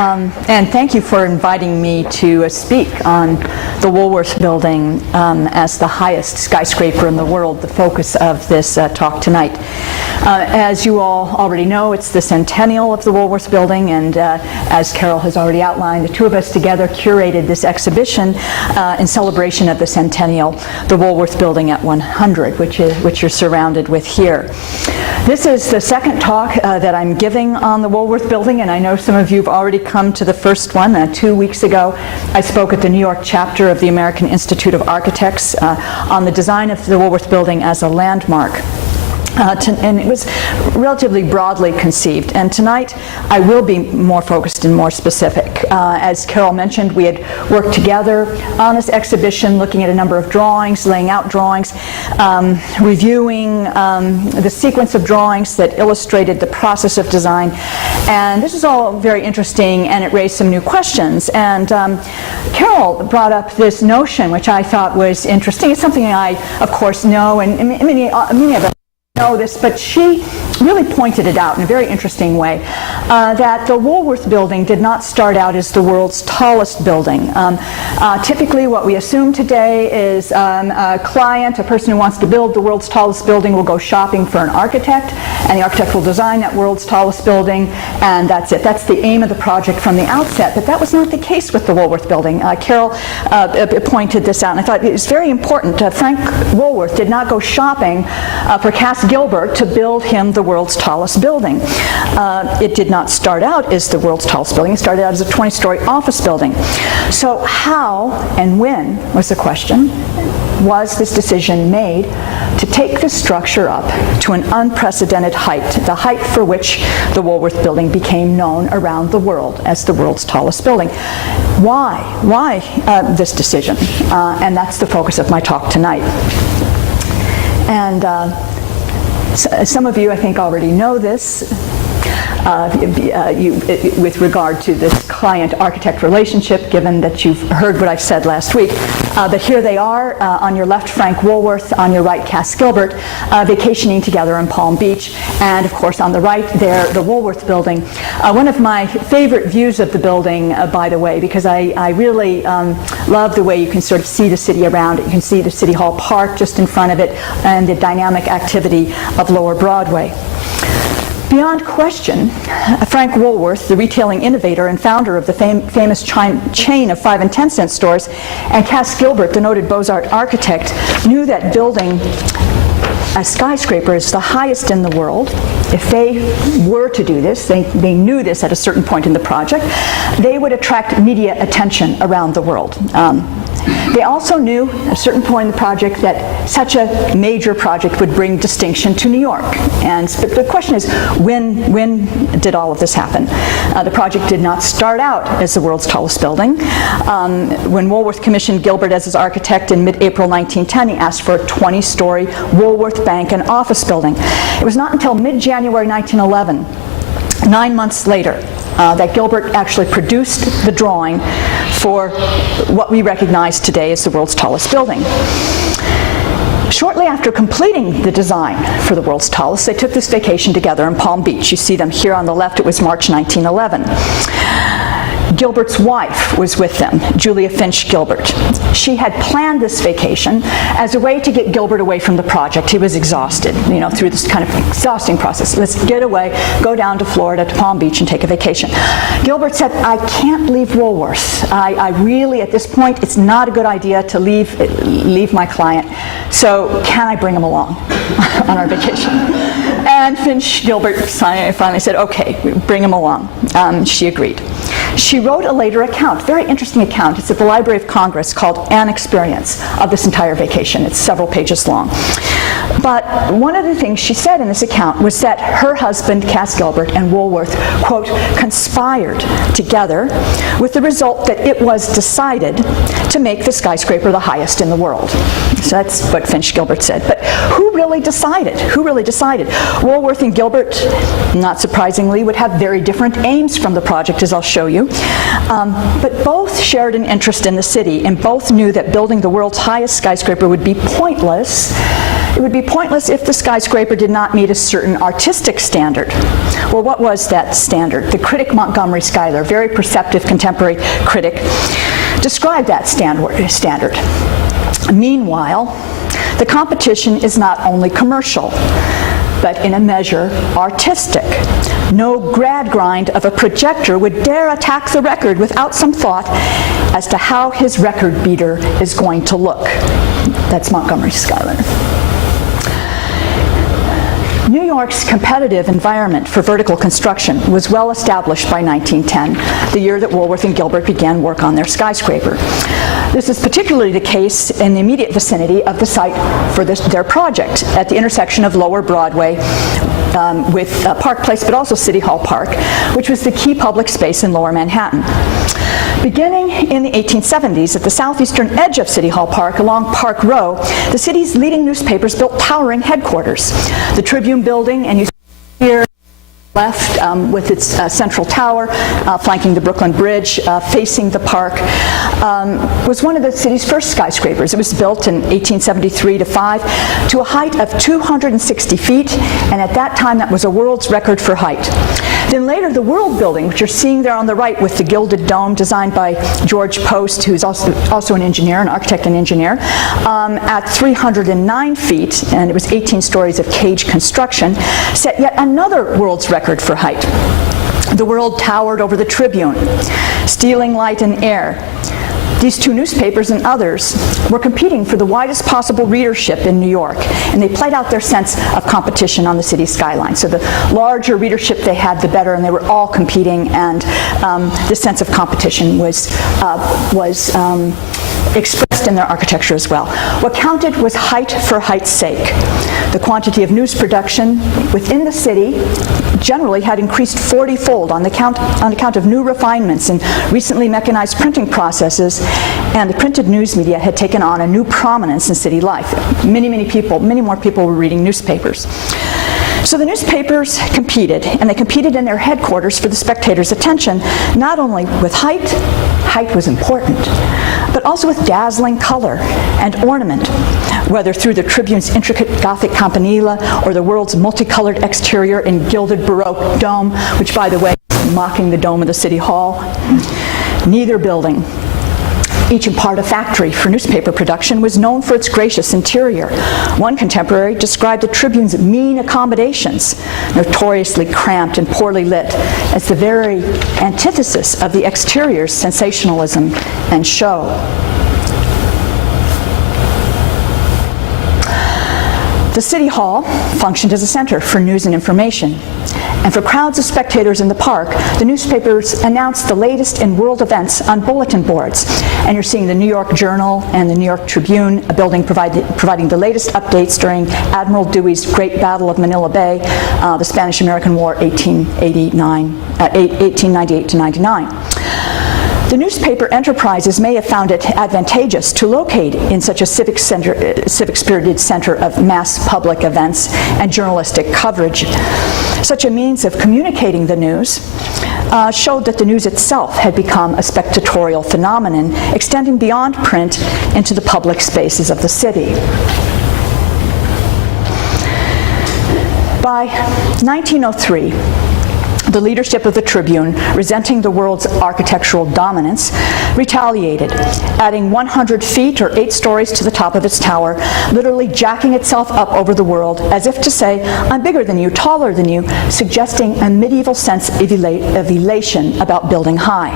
and thank you for inviting me to speak on the Woolworth Building as the highest skyscraper in the world, the focus of this talk tonight. As you all already know, it's the centennial of the Woolworth Building, and as Carol has already outlined, the two of us together curated this exhibition in celebration of the centennial, the Woolworth Building at 100, which you're surrounded with here. This is the second talk that I'm giving on the Woolworth Building, and I know some of you have already come to the first one. 2 weeks ago, I spoke at the New York chapter of the American Institute of Architects on the design of the Woolworth Building as a landmark. And it was relatively broadly conceived. And tonight, I will be more focused and more specific. As Carol mentioned, we had worked together on this exhibition, looking at a number of drawings, laying out drawings, reviewing the sequence of drawings that illustrated the process of design. And this is all very interesting, and it raised some new questions. And Carol brought up this notion, which I thought was interesting. It's something I, of course, know, and many of us know this, but she really pointed it out in a very interesting way, that the Woolworth Building did not start out as the world's tallest building. Typically what we assume today is a client, a person who wants to build the world's tallest building, will go shopping for an architect, and the architect will design that world's tallest building, and that's it. That's the aim of the project from the outset, but that was not the case with the Woolworth Building. Carol pointed this out, and I thought it was very important. Frank Woolworth did not go shopping for Cass Gilbert to build him the world's tallest building. It did not start out as the world's tallest building. It started out as a 20-story office building. So how and when, was the question, was this decision made to take the structure up to an unprecedented height, the height for which the Woolworth Building became known around the world as the world's tallest building? Why? Why this decision? And that's the focus of my talk tonight. And some of you, I think, already know this with regard to this client-architect relationship, given that you've heard what I've said last week. But here they are, on your left, Frank Woolworth, on your right, Cass Gilbert, vacationing together in Palm Beach, and of course on the right there, the Woolworth Building. One of my favorite views of the building, by the way, because I really love the way you can sort of see the city around it. You can see the City Hall Park just in front of it, and the dynamic activity of Lower Broadway. Beyond question, Frank Woolworth, the retailing innovator and founder of the famous chain of 5 and 10 cent stores, and Cass Gilbert, the noted Beaux-Arts architect, knew that building a skyscraper is the highest in the world. If they were to do this, they knew this at a certain point in the project, they would attract media attention around the world. They also knew at a certain point in the project that such a major project would bring distinction to New York. And the question is, when did all of this happen? The project did not start out as the world's tallest building. When Woolworth commissioned Gilbert as his architect in mid-April 1910, he asked for a 20-story Woolworth Bank and office building. It was not until mid-January 1911, 9 months later, that Gilbert actually produced the drawing for what we recognize today as the world's tallest building. Shortly after completing the design for the world's tallest, they took this vacation together in Palm Beach. You see them here on the left. It was March 1911. Gilbert's wife was with them, Julia Finch Gilbert. She had planned this vacation as a way to get Gilbert away from the project. He was exhausted, through this kind of exhausting process. Let's get away, go down to Florida, to Palm Beach, and take a vacation. Gilbert said, I can't leave Woolworth. I really, at this point, it's not a good idea to leave my client. So can I bring him along on our vacation? And Finch Gilbert finally said, okay, bring him along. She agreed. She wrote a later account, very interesting account. It's at the Library of Congress, called An Experience, of this entire vacation. It's several pages long. But one of the things she said in this account was that her husband, Cass Gilbert, and Woolworth, quote, conspired together with the result that it was decided to make the skyscraper the highest in the world. So that's what Finch Gilbert said. But who really decided? Who really decided? Woolworth and Gilbert, not surprisingly, would have very different aims from the project, as I'll show you. But both shared an interest in the city, and both knew that building the world's highest skyscraper would be pointless It would be pointless if the skyscraper did not meet a certain artistic standard. Well, what was that standard? The critic Montgomery Schuyler, very perceptive contemporary critic, described that standard. Meanwhile, the competition is not only commercial, but in a measure artistic. No grad grind of a projector would dare attack the record without some thought as to how his record beater is going to look. That's Montgomery Schuyler. New York's competitive environment for vertical construction was well established by 1910, the year that Woolworth and Gilbert began work on their skyscraper. This is particularly the case in the immediate vicinity of the site for their project, at the intersection of Lower Broadway with Park Place, but also City Hall Park, which was the key public space in Lower Manhattan. Beginning in the 1870s, at the southeastern edge of City Hall Park along Park Row, the city's leading newspapers built towering headquarters. The Tribune Building, and you see here left with its central tower flanking the Brooklyn Bridge, facing the park, was one of the city's first skyscrapers. It was built in 1873 to 5 to a height of 260 feet, and at that time that was a world's record for height. Then later the World Building, which you're seeing there on the right with the gilded dome designed by George Post, who's also an engineer, an architect and engineer, at 309 feet, and it was 18 stories of cage construction, set yet another world's record for height. The World towered over the Tribune, stealing light and air. These two newspapers and others were competing for the widest possible readership in New York, and they played out their sense of competition on the city skyline. So the larger readership they had, the better, and they were all competing, and this sense of competition was expressed in their architecture as well. What counted was height for height's sake. The quantity of news production within the city generally had increased 40-fold on account of new refinements in recently mechanized printing processes, and the printed news media had taken on a new prominence in city life. Many more people were reading newspapers. So the newspapers competed, and they competed in their headquarters for the spectators' attention, not only with height was important, but also with dazzling color and ornament, whether through the Tribune's intricate Gothic campanile or the World's multicolored exterior and gilded Baroque dome, which, by the way, is mocking the dome of the City Hall. Neither building, each in part a factory for newspaper production, was known for its gracious interior. One contemporary described the Tribune's mean accommodations, notoriously cramped and poorly lit, as the very antithesis of the exterior's sensationalism and show. The City Hall functioned as a center for news and information. And for crowds of spectators in the park, the newspapers announced the latest in world events on bulletin boards. And you're seeing the New York Journal and the New York Tribune, a building providing the latest updates during Admiral Dewey's Great Battle of Manila Bay, the Spanish-American War, 1898 to 99. The newspaper enterprises may have found it advantageous to locate in such a civic-spirited center of mass public events and journalistic coverage. Such a means of communicating the news showed that the news itself had become a spectatorial phenomenon, extending beyond print into the public spaces of the city. By 1903, the leadership of the Tribune, resenting the World's architectural dominance, retaliated, adding 100 feet or 8 stories to the top of its tower, literally jacking itself up over the World, as if to say, I'm bigger than you, taller than you, suggesting a medieval sense of elation about building high.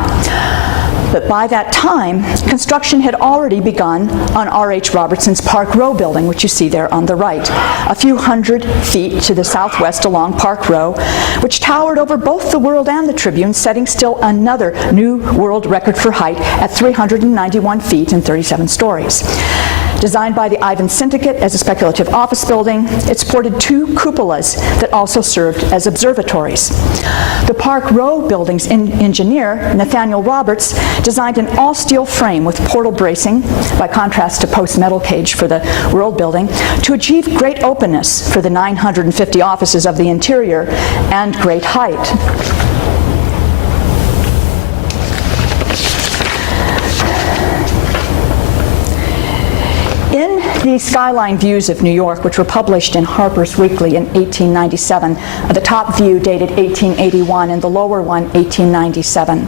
But by that time, construction had already begun on R.H. Robertson's Park Row building, which you see there on the right, a few hundred feet to the southwest along Park Row, which towered over both the World and the Tribune, setting still another new world record for height at 391 feet and 37 stories. Designed by the Ivan Syndicate as a speculative office building, it sported 2 cupolas that also served as observatories. The Park Row building's engineer, Nathaniel Roberts, designed an all-steel frame with portal bracing, by contrast to post metal cage for the World Building, to achieve great openness for the 950 offices of the interior and great height. In the the skyline views of New York, which were published in Harper's Weekly in 1897. The top view dated 1881 and the lower one 1897.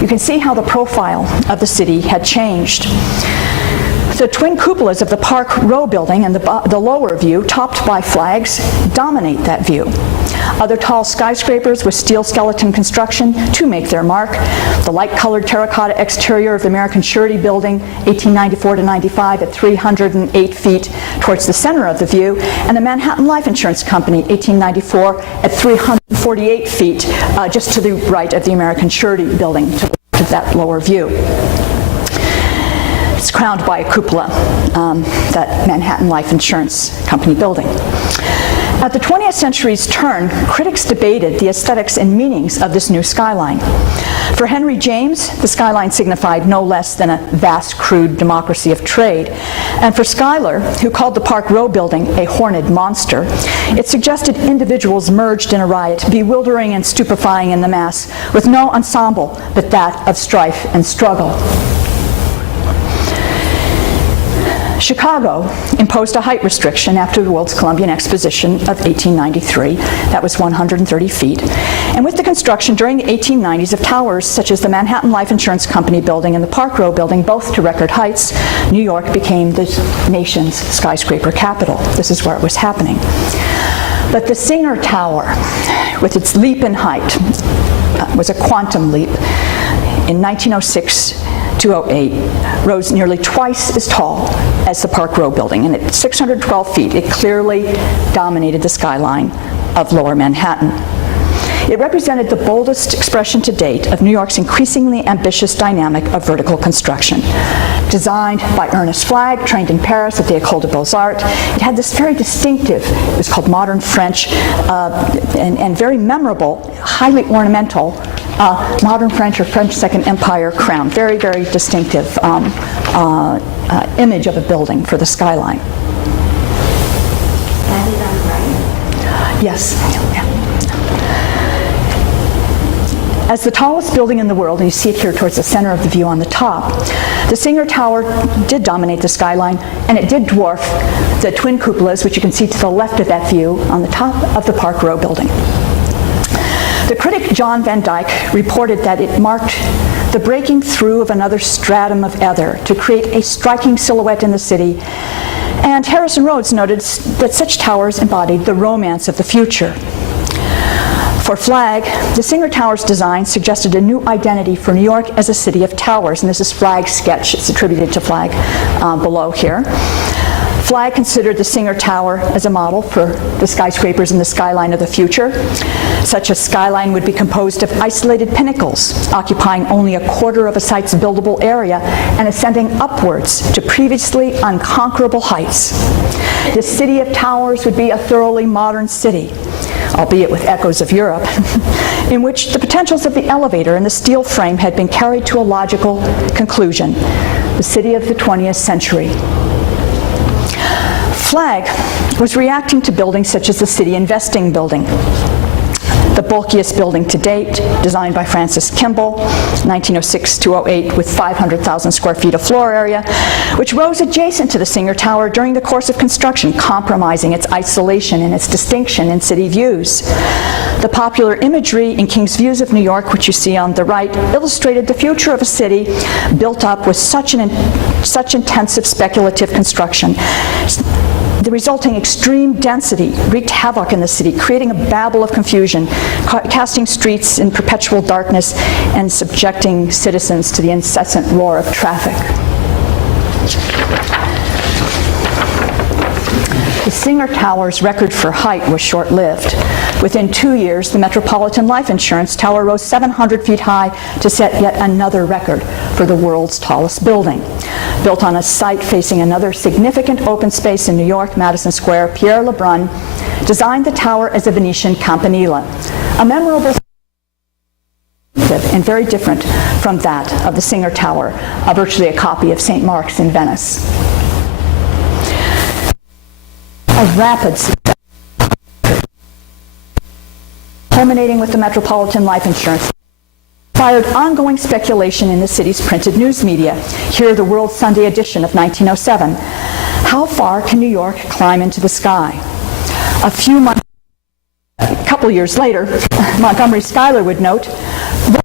You can see how the profile of the city had changed. The twin cupolas of the Park Row building and the lower view, topped by flags, dominate that view. Other tall skyscrapers with steel skeleton construction to make their mark. The light-colored terracotta exterior of the American Surety Building, 1894 to 95 at 308 feet towards the center of the view, and the Manhattan Life Insurance Company, 1894 at 348 feet just to the right of the American Surety Building, to the left of that lower view. It's crowned by a cupola, that Manhattan Life Insurance Company building. At the 20th century's turn, critics debated the aesthetics and meanings of this new skyline. For Henry James, the skyline signified no less than a vast, crude democracy of trade. And for Schuyler, who called the Park Row building a horned monster, it suggested individuals merged in a riot, bewildering and stupefying in the mass, with no ensemble but that of strife and struggle. Chicago imposed a height restriction after the World's Columbian Exposition of 1893. That was 130 feet. And with the construction during the 1890s of towers such as the Manhattan Life Insurance Company building and the Park Row building, both to record heights, New York became the nation's skyscraper capital. This is where it was happening. But the Singer Tower, with its leap in height, was a quantum leap. In 1906, 208, rose nearly twice as tall as the Park Row building, and at 612 feet, it clearly dominated the skyline of Lower Manhattan. It represented the boldest expression to date of New York's increasingly ambitious dynamic of vertical construction. Designed by Ernest Flagg, trained in Paris at the École des Beaux-Arts, it had this very distinctive, it was called modern French, and very memorable, highly ornamental, modern French or French Second Empire crown. Very, very distinctive image of a building for the skyline. Yes. Yeah. As the tallest building in the world, and you see it here towards the center of the view on the top, the Singer Tower did dominate the skyline, and it did dwarf the twin cupolas, which you can see to the left of that view on the top of the Park Row building. The critic John Van Dyke reported that it marked the breaking through of another stratum of ether to create a striking silhouette in the city, and Harrison Rhodes noted that such towers embodied the romance of the future. For Flagg, the Singer Tower's design suggested a new identity for New York as a city of towers, and this is Flagg's sketch. It's attributed to Flagg below here. Flagg considered the Singer Tower as a model for the skyscrapers in the skyline of the future. Such a skyline would be composed of isolated pinnacles, occupying only a quarter of a site's buildable area and ascending upwards to previously unconquerable heights. The city of towers would be a thoroughly modern city, albeit with echoes of Europe, in which the potentials of the elevator and the steel frame had been carried to a logical conclusion. The city of the 20th century. Flagg was reacting to buildings such as the City Investing Building, the bulkiest building to date, designed by Francis Kimball, 1906-208, with 500,000 square feet of floor area, which rose adjacent to the Singer Tower during the course of construction, compromising its isolation and its distinction in city views. The popular imagery in King's Views of New York, which you see on the right, illustrated the future of a city built up with such intensive speculative construction. The resulting extreme density wreaked havoc in the city, creating a babel of confusion, casting streets in perpetual darkness and subjecting citizens to the incessant roar of traffic. The Singer Tower's record for height was short-lived. Within 2 years, the Metropolitan Life Insurance Tower rose 700 feet high to set yet another record for the world's tallest building. Built on a site facing another significant open space in New York, Madison Square, Pierre Lebrun designed the tower as a Venetian campanile, a memorable and very different from that of the Singer Tower, virtually a copy of St. Mark's in Venice. A rapid success, culminating with the Metropolitan Life Insurance, inspired ongoing speculation in the city's printed news media. Here, the World Sunday edition of 1907. How far can New York climb into the sky? A couple years later, Montgomery Schuyler would note, the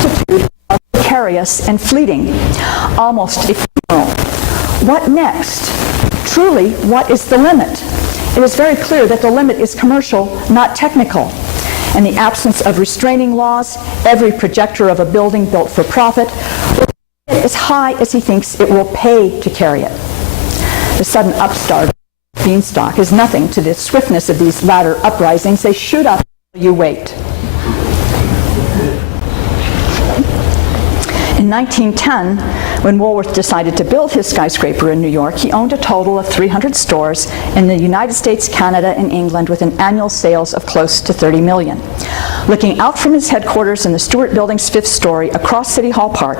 altitude are precarious and fleeting, almost ephemeral. What next? Truly, what is the limit? It is very clear that the limit is commercial, not technical. In the absence of restraining laws, every projector of a building built for profit will get as high as he thinks it will pay to carry it. The sudden upstart of the beanstalk is nothing to the swiftness of these latter uprisings. They shoot up while you wait. In 1910, when Woolworth decided to build his skyscraper in New York, he owned a total of 300 stores in the United States, Canada, and England with an annual sales of close to 30 million. Looking out from his headquarters in the Stewart Building's 5th story across City Hall Park,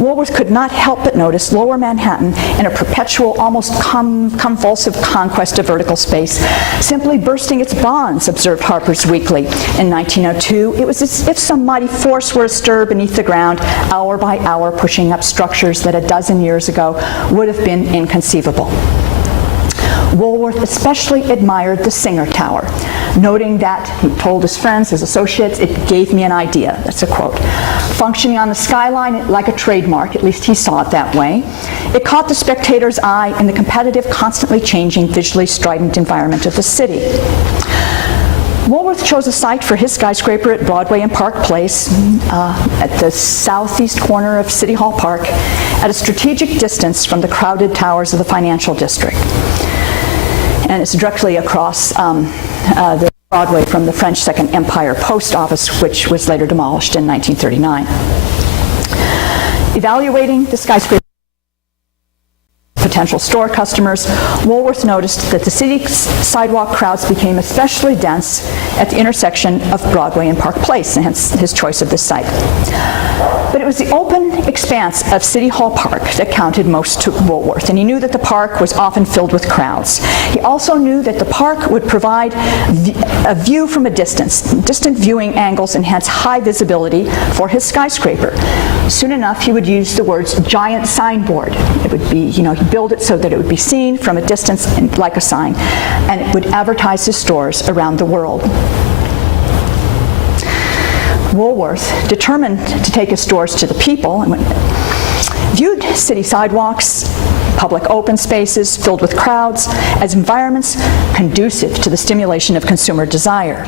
Woolworth could not help but notice Lower Manhattan in a perpetual, almost convulsive conquest of vertical space, simply bursting its bonds, observed Harper's Weekly. In 1902, it was as if some mighty force were astir beneath the ground, hour by hour pushing up structures that a dozen years ago would have been inconceivable. Woolworth especially admired the Singer Tower, noting that, he told his friends, his associates, it gave me an idea. That's a quote. Functioning on the skyline like a trademark, at least he saw it that way, it caught the spectator's eye in the competitive, constantly changing, visually strident environment of the city. Woolworth chose a site for his skyscraper at Broadway and Park Place, at the southeast corner of City Hall Park, at a strategic distance from the crowded towers of the financial district. And it's directly across the Broadway from the French Second Empire Post Office, which was later demolished in 1939. Evaluating the skyscraper potential store customers, Woolworth noticed that the city sidewalk crowds became especially dense at the intersection of Broadway and Park Place, and hence his choice of this site. But it was the open expanse of City Hall Park that counted most to Woolworth, and he knew that the park was often filled with crowds. He also knew that the park would provide a view from a distance, distant viewing angles, and hence high visibility for his skyscraper. Soon enough, he would use the words giant signboard. It would be, he'd build it so that it would be seen from a distance like a sign, and it would advertise his stores around the world. Woolworth, determined to take his stores to the people, viewed city sidewalks, public open spaces filled with crowds, as environments conducive to the stimulation of consumer desire.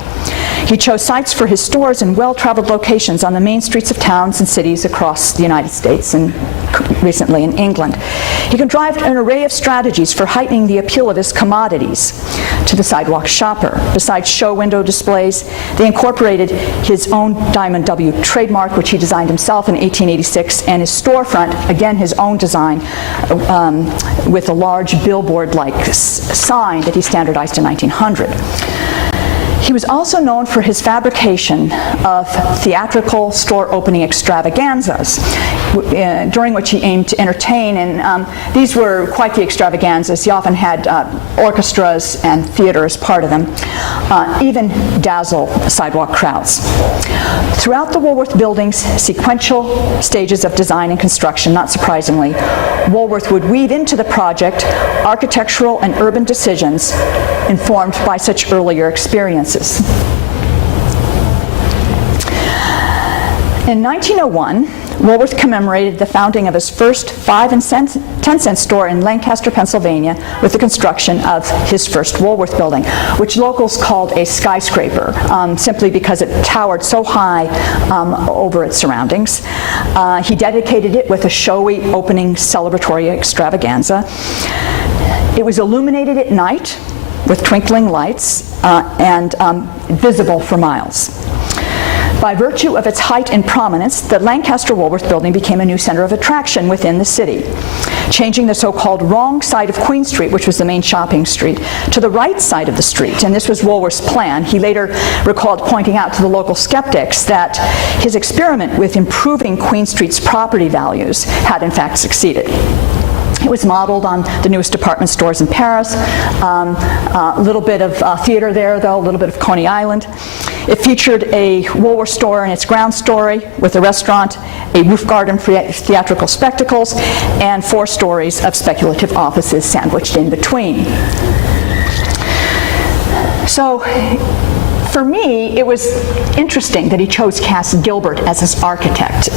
He chose sites for his stores in well-traveled locations on the main streets of towns and cities across the United States and recently in England. He contrived an array of strategies for heightening the appeal of his commodities to the sidewalk shopper. Besides show window displays, they incorporated his own Diamond W trademark, which he designed himself in 1886, and his storefront, again his own design, with a large billboard-like sign that he standardized in 1900. He was also known for his fabrication of theatrical store opening extravaganzas, during which he aimed to entertain, and these were quite the extravaganzas. He often had orchestras and theater as part of them, even dazzle sidewalk crowds. Throughout the Woolworth Building's sequential stages of design and construction, not surprisingly, Woolworth would weave into the project architectural and urban decisions informed by such earlier experiences. In 1901, Woolworth commemorated the founding of his first 5 and 10-cent store in Lancaster, Pennsylvania, with the construction of his first Woolworth Building, which locals called a skyscraper, simply because it towered so high over its surroundings. He dedicated it with a showy opening celebratory extravaganza. It was illuminated at night with twinkling lights and visible for miles. By virtue of its height and prominence, the Lancaster Woolworth Building became a new center of attraction within the city, changing the so-called wrong side of Queen Street, which was the main shopping street, to the right side of the street, and this was Woolworth's plan. He later recalled pointing out to the local skeptics that his experiment with improving Queen Street's property values had in fact succeeded. It was modeled on the newest department stores in Paris, a little bit of theater there, though, a little bit of Coney Island. It featured a Woolworth store in its ground story with a restaurant, a roof garden for theatrical spectacles, and 4 stories of speculative offices sandwiched in between. So, for me, it was interesting that he chose Cass Gilbert as his architect,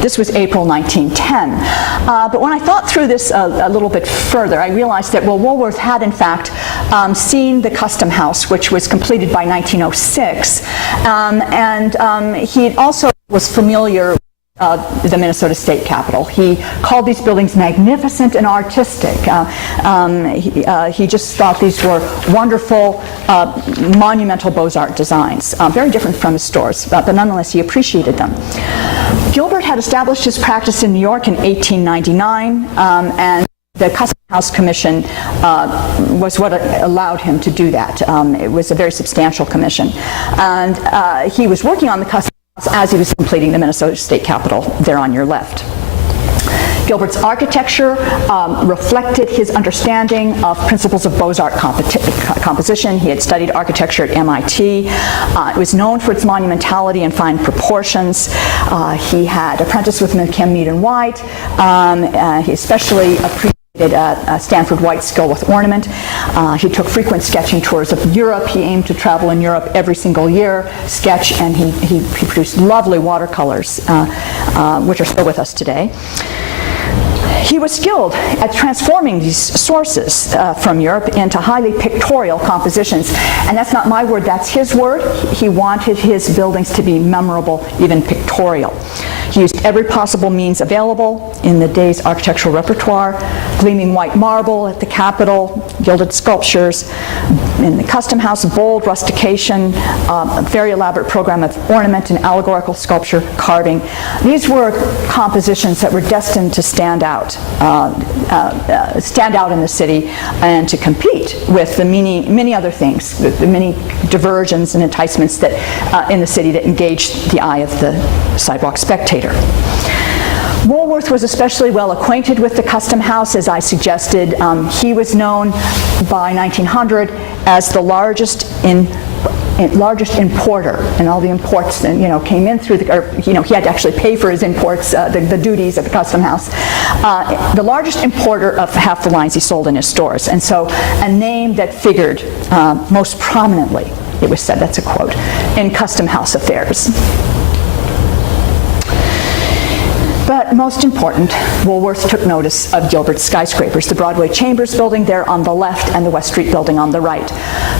this was April 1910. But when I thought through this a little bit further, I realized that, well, Woolworth had, in fact, seen the Custom House, which was completed by 1906, he also was familiar with the Minnesota State Capitol. He called these buildings magnificent and artistic. He just thought these were wonderful, monumental Beaux-Arts designs, very different from his stores, but nonetheless he appreciated them. Gilbert had established his practice in New York in 1899, and the Custom House Commission was what allowed him to do that. It was a very substantial commission. And he was working on the Custom as he was completing the Minnesota State Capitol there on your left. Gilbert's architecture reflected his understanding of principles of Beaux-Arts composition. He had studied architecture at MIT. It was known for its monumentality and fine proportions. He had apprenticed with McKim, Mead and White. He especially appreciated Stanford White's skill with ornament. He took frequent sketching tours of Europe. He aimed to travel in Europe every single year, sketch, and he produced lovely watercolors, which are still with us today. He was skilled at transforming these sources from Europe into highly pictorial compositions. And that's not my word, that's his word. He wanted his buildings to be memorable, even pictorial. He used every possible means available in the day's architectural repertoire: gleaming white marble at the Capitol, gilded sculptures in the Custom House, bold rustication, a very elaborate program of ornament and allegorical sculpture, carving. These were compositions that were destined to stand out in the city and to compete with the many other things, the many diversions and enticements that in the city that engaged the eye of the sidewalk spectator. Woolworth was especially well acquainted with the Custom House, as I suggested. He was known by 1900 as the largest importer, and all the imports came in through he had to actually pay for his imports, the duties at the Custom House. The largest importer of half the lines he sold in his stores, and so a name that figured most prominently, it was said, that's a quote, in Custom House affairs. But most important, Woolworth took notice of Gilbert's skyscrapers, the Broadway Chambers building there on the left and the West Street building on the right.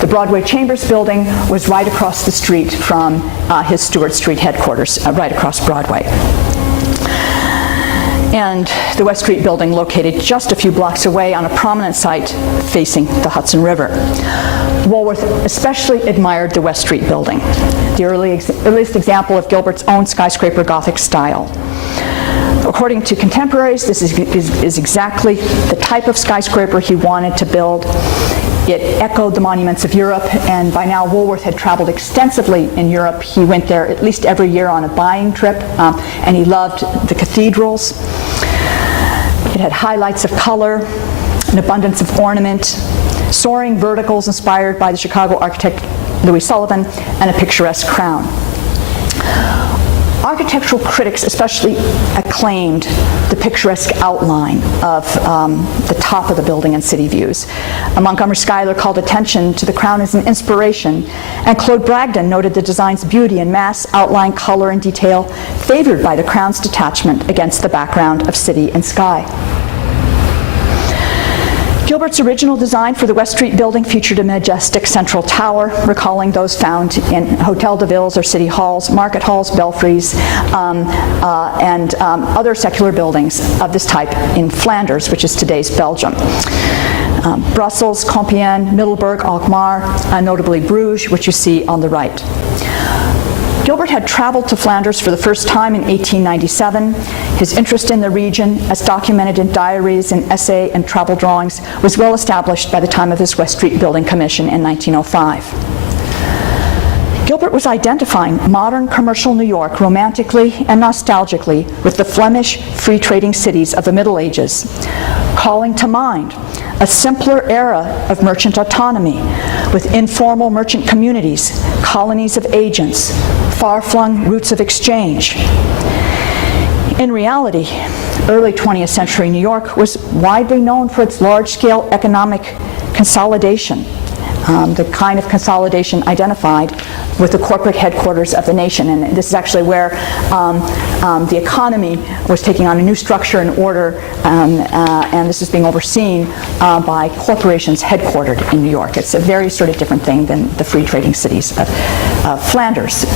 The Broadway Chambers building was right across the street from his Stewart Street headquarters, right across Broadway. And the West Street building located just a few blocks away on a prominent site facing the Hudson River. Woolworth especially admired the West Street building, the earliest example of Gilbert's own skyscraper Gothic style. According to contemporaries, this is exactly the type of skyscraper he wanted to build. It echoed the monuments of Europe, and by now Woolworth had traveled extensively in Europe. He went there at least every year on a buying trip, and he loved the cathedrals. It had highlights of color, an abundance of ornament, soaring verticals inspired by the Chicago architect Louis Sullivan, and a picturesque crown. Architectural critics especially acclaimed the picturesque outline of the top of the building and city views. Montgomery Schuyler called attention to the crown as an inspiration, and Claude Bragdon noted the design's beauty in mass, outline, color, and detail, favored by the crown's detachment against the background of city and sky. Gilbert's original design for the West Street building featured a majestic central tower, recalling those found in Hotel de Villes or city halls, market halls, belfries, and other secular buildings of this type in Flanders, which is today's Belgium. Brussels, Compiègne, Middelburg, Alkmaar, notably Bruges, which you see on the right. Gilbert had traveled to Flanders for the first time in 1897. His interest in the region, as documented in diaries and essay and travel drawings, was well established by the time of his West Street Building Commission in 1905. Gilbert was identifying modern commercial New York romantically and nostalgically with the Flemish free trading cities of the Middle Ages, calling to mind a simpler era of merchant autonomy with informal merchant communities, colonies of agents, far-flung routes of exchange. In reality, early 20th century New York was widely known for its large-scale economic consolidation, the kind of consolidation identified with the corporate headquarters of the nation. And this is actually where the economy was taking on a new structure and order, and this is being overseen by corporations headquartered in New York. It's a very sort of different thing than the free trading cities of Flanders.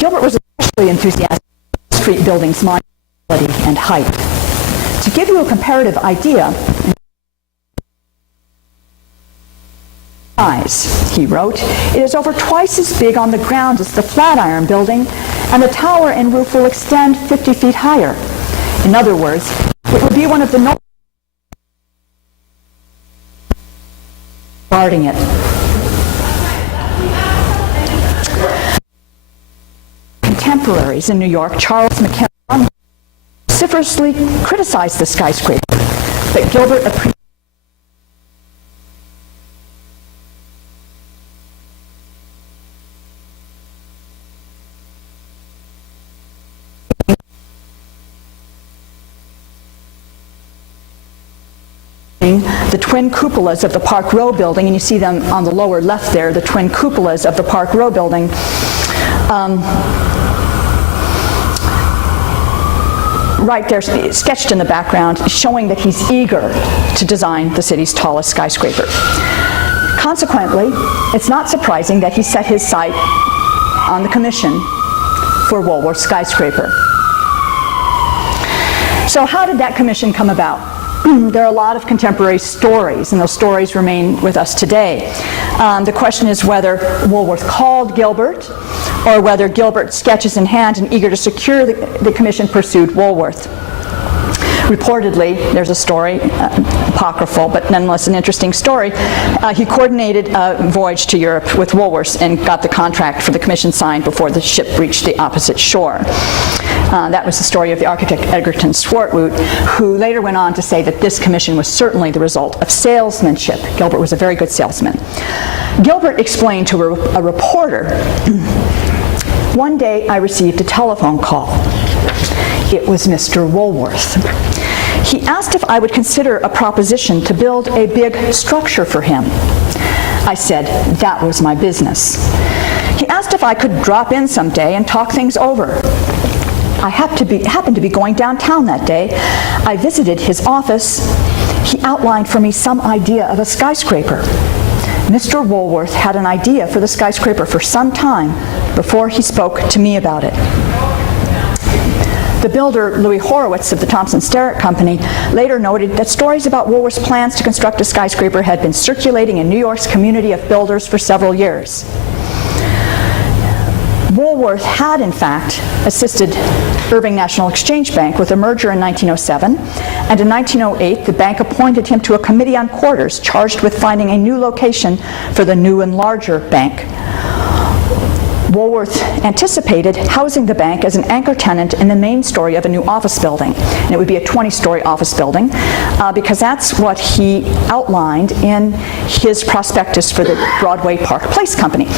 Gilbert was especially enthusiastic about street buildings' monumentality and height. To give you a comparative idea, he wrote, "It is over twice as big on the ground as the Flatiron Building, and the tower and roof will extend 50 feet higher. In other words, it would be one of the guarding it." Contemporaries in New York, Charles McKenna, vociferously criticized the skyscraper, but Gilbert appreciated the twin cupolas of the Park Row building, and you see them on the lower left there, the twin cupolas of the Park Row building. Right there, sketched in the background, showing that he's eager to design the city's tallest skyscraper. Consequently, it's not surprising that he set his sight on the commission for Woolworth skyscraper. So how did that commission come about? There are a lot of contemporary stories, and those stories remain with us today. The question is whether Woolworth called Gilbert, or whether Gilbert, sketches in hand and eager to secure the commission, pursued Woolworth. Reportedly, there's a story, apocryphal, but nonetheless an interesting story. He coordinated a voyage to Europe with Woolworths and got the contract for the commission signed before the ship reached the opposite shore. That was the story of the architect Egerton Swartwood, who later went on to say that this commission was certainly the result of salesmanship. Gilbert was a very good salesman. Gilbert explained to a reporter, "One day I received a telephone call. It was Mr. Woolworth. He asked if I would consider a proposition to build a big structure for him. I said that was my business. He asked if I could drop in someday and talk things over. I happened to be going downtown that day. I visited his office. He outlined for me some idea of a skyscraper. Mr. Woolworth had an idea for the skyscraper for some time before he spoke to me about it." The builder, Louis Horowitz of the Thompson Sterrett Company, later noted that stories about Woolworth's plans to construct a skyscraper had been circulating in New York's community of builders for several years. Woolworth had, in fact, assisted Irving National Exchange Bank with a merger in 1907, and in 1908, the bank appointed him to a committee on quarters charged with finding a new location for the new and larger bank. Woolworth anticipated housing the bank as an anchor tenant in the main story of a new office building. And it would be a 20-story office building because that's what he outlined in his prospectus for the Broadway Park Place Company,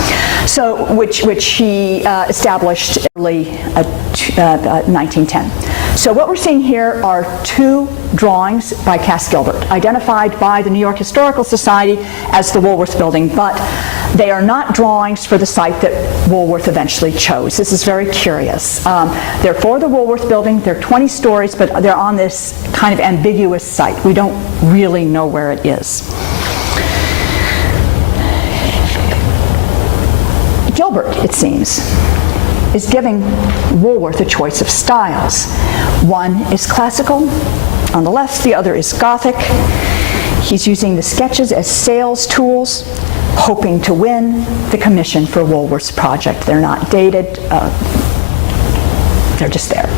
so which he established early 1910. So what we're seeing here are two drawings by Cass Gilbert, identified by the New York Historical Society as the Woolworth Building, but they are not drawings for the site that Woolworth eventually chose. This is very curious. They're for the Woolworth Building. They're 20 stories, but they're on this kind of ambiguous site. We don't really know where it is. Gilbert, it seems, is giving Woolworth a choice of styles. One is classical on the left, the other is Gothic. He's using the sketches as sales tools, hoping to win the commission for Woolworth's project. They're not dated, they're just there.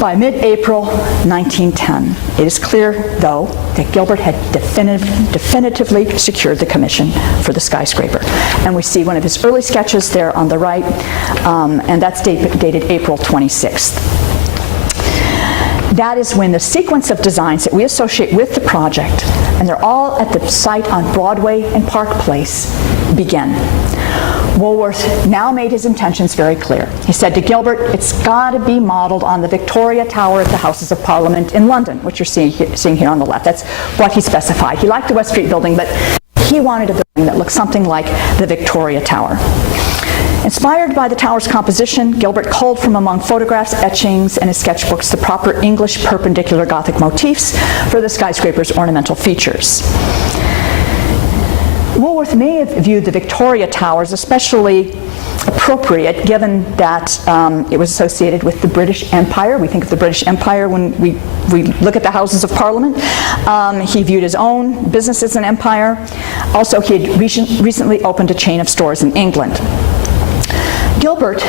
By mid-April 1910, it is clear, though, that Gilbert had definitively secured the commission for the skyscraper. And we see one of his early sketches there on the right, and that's dated April 26th. That is when the sequence of designs that we associate with the project, and they're all at the site on Broadway and Park Place, begin. Woolworth now made his intentions very clear. He said to Gilbert, it's got to be modeled on the Victoria Tower at the Houses of Parliament in London, which you're seeing here on the left. That's what he specified. He liked the West Street building, but he wanted a building that looked something like the Victoria Tower. Inspired by the tower's composition, Gilbert culled from among photographs, etchings, and his sketchbooks the proper English perpendicular Gothic motifs for the skyscraper's ornamental features. Woolworth may have viewed the Victoria Tower as especially appropriate given that it was associated with the British Empire. We think of the British Empire when we look at the Houses of Parliament. He viewed his own business as an empire. Also, he had recently opened a chain of stores in England. Gilbert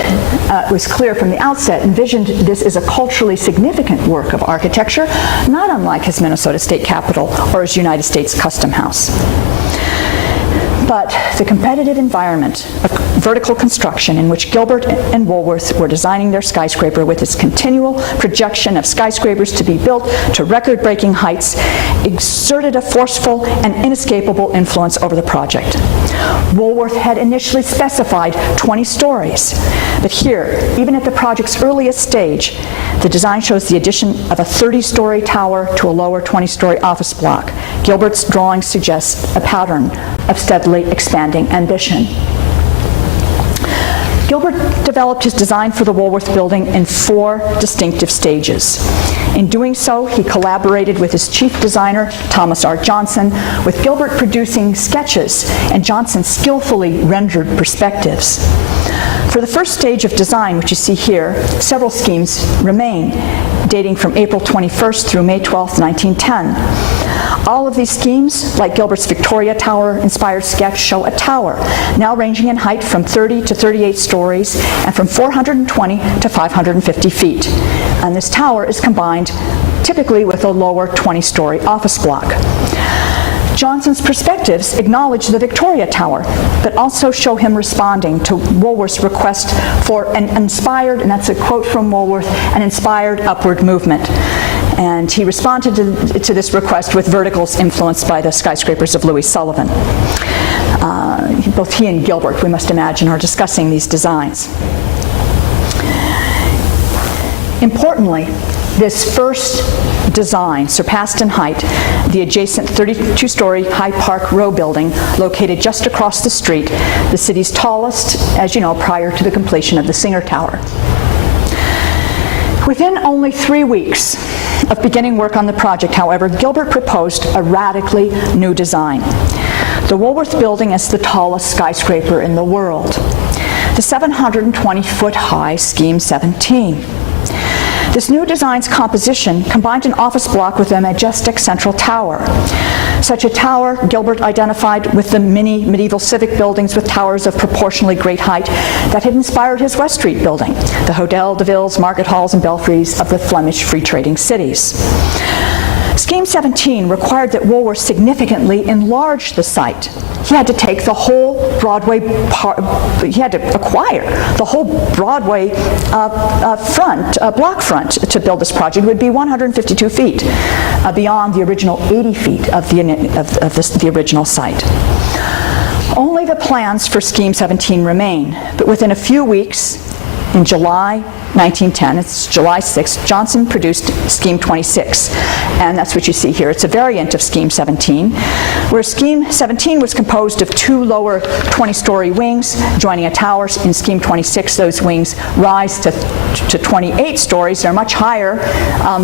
was clear from the outset, envisioned this as a culturally significant work of architecture, not unlike his Minnesota State Capitol or his United States Custom House. But the competitive environment of vertical construction in which Gilbert and Woolworth were designing their skyscraper with its continual projection of skyscrapers to be built to record-breaking heights exerted a forceful and inescapable influence over the project. Woolworth had initially specified 20 stories, but here, even at the project's earliest stage, the design shows the addition of a 30-story tower to a lower 20-story office block. Gilbert's drawing suggests a pattern of steadily expanding ambition. Gilbert developed his design for the Woolworth Building in 4 distinctive stages. In doing so, he collaborated with his chief designer, Thomas R. Johnson, with Gilbert producing sketches and Johnson skillfully rendered perspectives. For the first stage of design, which you see here, several schemes remain, dating from April 21st through May 12th, 1910. All of these schemes, like Gilbert's Victoria Tower-inspired sketch, show a tower, now ranging in height from 30 to 38 stories and from 420 to 550 feet. And this tower is combined typically with a lower 20-story office block. Johnson's perspectives acknowledge the Victoria Tower, but also show him responding to Woolworth's request for an inspired, and that's a quote from Woolworth, an inspired upward movement. And he responded to this request with verticals influenced by the skyscrapers of Louis Sullivan. Both he and Gilbert, we must imagine, are discussing these designs. Importantly, this first design surpassed in height the adjacent 32-story Hyde Park Row building located just across the street, the city's tallest, as you know, prior to the completion of the Singer Tower. Within only 3 weeks of beginning work on the project, however, Gilbert proposed a radically new design. The Woolworth Building is the tallest skyscraper in the world, the 720-foot-high Scheme 17. This new design's composition combined an office block with a majestic central tower. Such a tower Gilbert identified with the many medieval civic buildings with towers of proportionally great height that had inspired his West Street building, the Hôtel de Villes, market halls, and belfries of the Flemish free-trading cities. Scheme 17 required that Woolworth significantly enlarge the site. He had to take the whole Broadway, he had to acquire the whole Broadway block front to build this project. It would be 152 feet beyond the original 80 feet of the original site. Only the plans for Scheme 17 remain, but within a few weeks, in July 1910, it's July 6th, Johnson produced Scheme 26, and that's what you see here. It's a variant of Scheme 17, where Scheme 17 was composed of 2 lower 20-story wings joining a tower. In Scheme 26, those wings rise to 28 stories. They're much higher.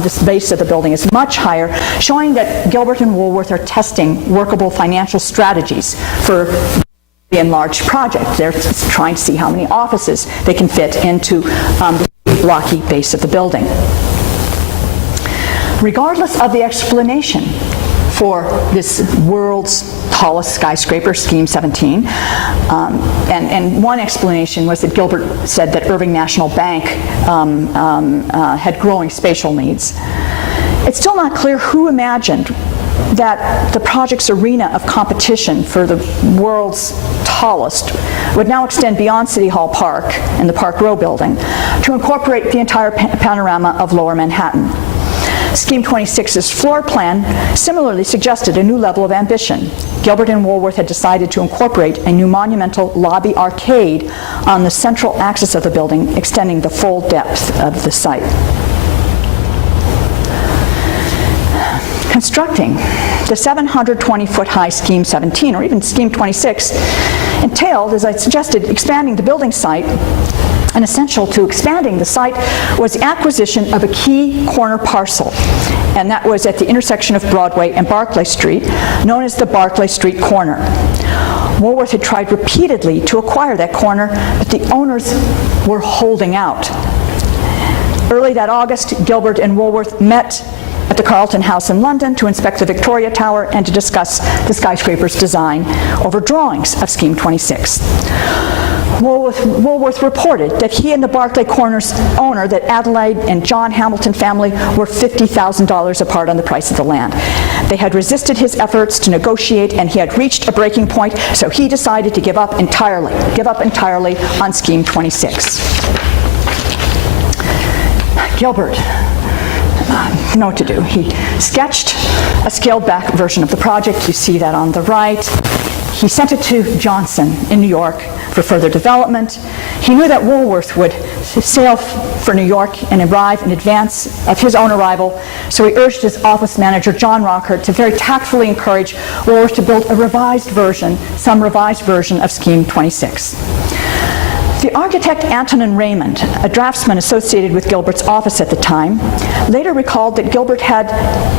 This base of the building is much higher, showing that Gilbert and Woolworth are testing workable financial strategies for the enlarged project. They're trying to see how many offices they can fit into the blocky base of the building. Regardless of the explanation for this world's tallest skyscraper, Scheme 17, and one explanation was that Gilbert said that Irving National Bank had growing spatial needs. It's still not clear who imagined that the project's arena of competition for the world's tallest would now extend beyond City Hall Park and the Park Row building to incorporate the entire panorama of Lower Manhattan. Scheme 26's floor plan similarly suggested a new level of ambition. Gilbert and Woolworth had decided to incorporate a new monumental lobby arcade on the central axis of the building, extending the full depth of the site. Constructing the 720-foot high Scheme 17, or even Scheme 26, entailed, as I suggested, expanding the building site. And essential to expanding the site was the acquisition of a key corner parcel, and that was at the intersection of Broadway and Barclay Street, known as the Barclay Street corner. Woolworth had tried repeatedly to acquire that corner, but the owners were holding out. Early that August, Gilbert and Woolworth met at the Carlton House in London to inspect the Victoria Tower and to discuss the skyscraper's design over drawings of Scheme 26. Woolworth reported that he and the Barclay Corner's owner, that Adelaide and John Hamilton family, were $50,000 apart on the price of the land. They had resisted his efforts to negotiate, and he had reached a breaking point, so he decided to give up entirely on Scheme 26. Gilbert didn't know what to do. He sketched a scaled-back version of the project. You see that on the right. He sent it to Johnson in New York for further development. He knew that Woolworth would sail for New York and arrive in advance of his own arrival, so he urged his office manager, John Rockert, to very tactfully encourage Woolworth to build some revised version of Scheme 26. The architect Antonin Raymond, a draftsman associated with Gilbert's office at the time, later recalled that Gilbert had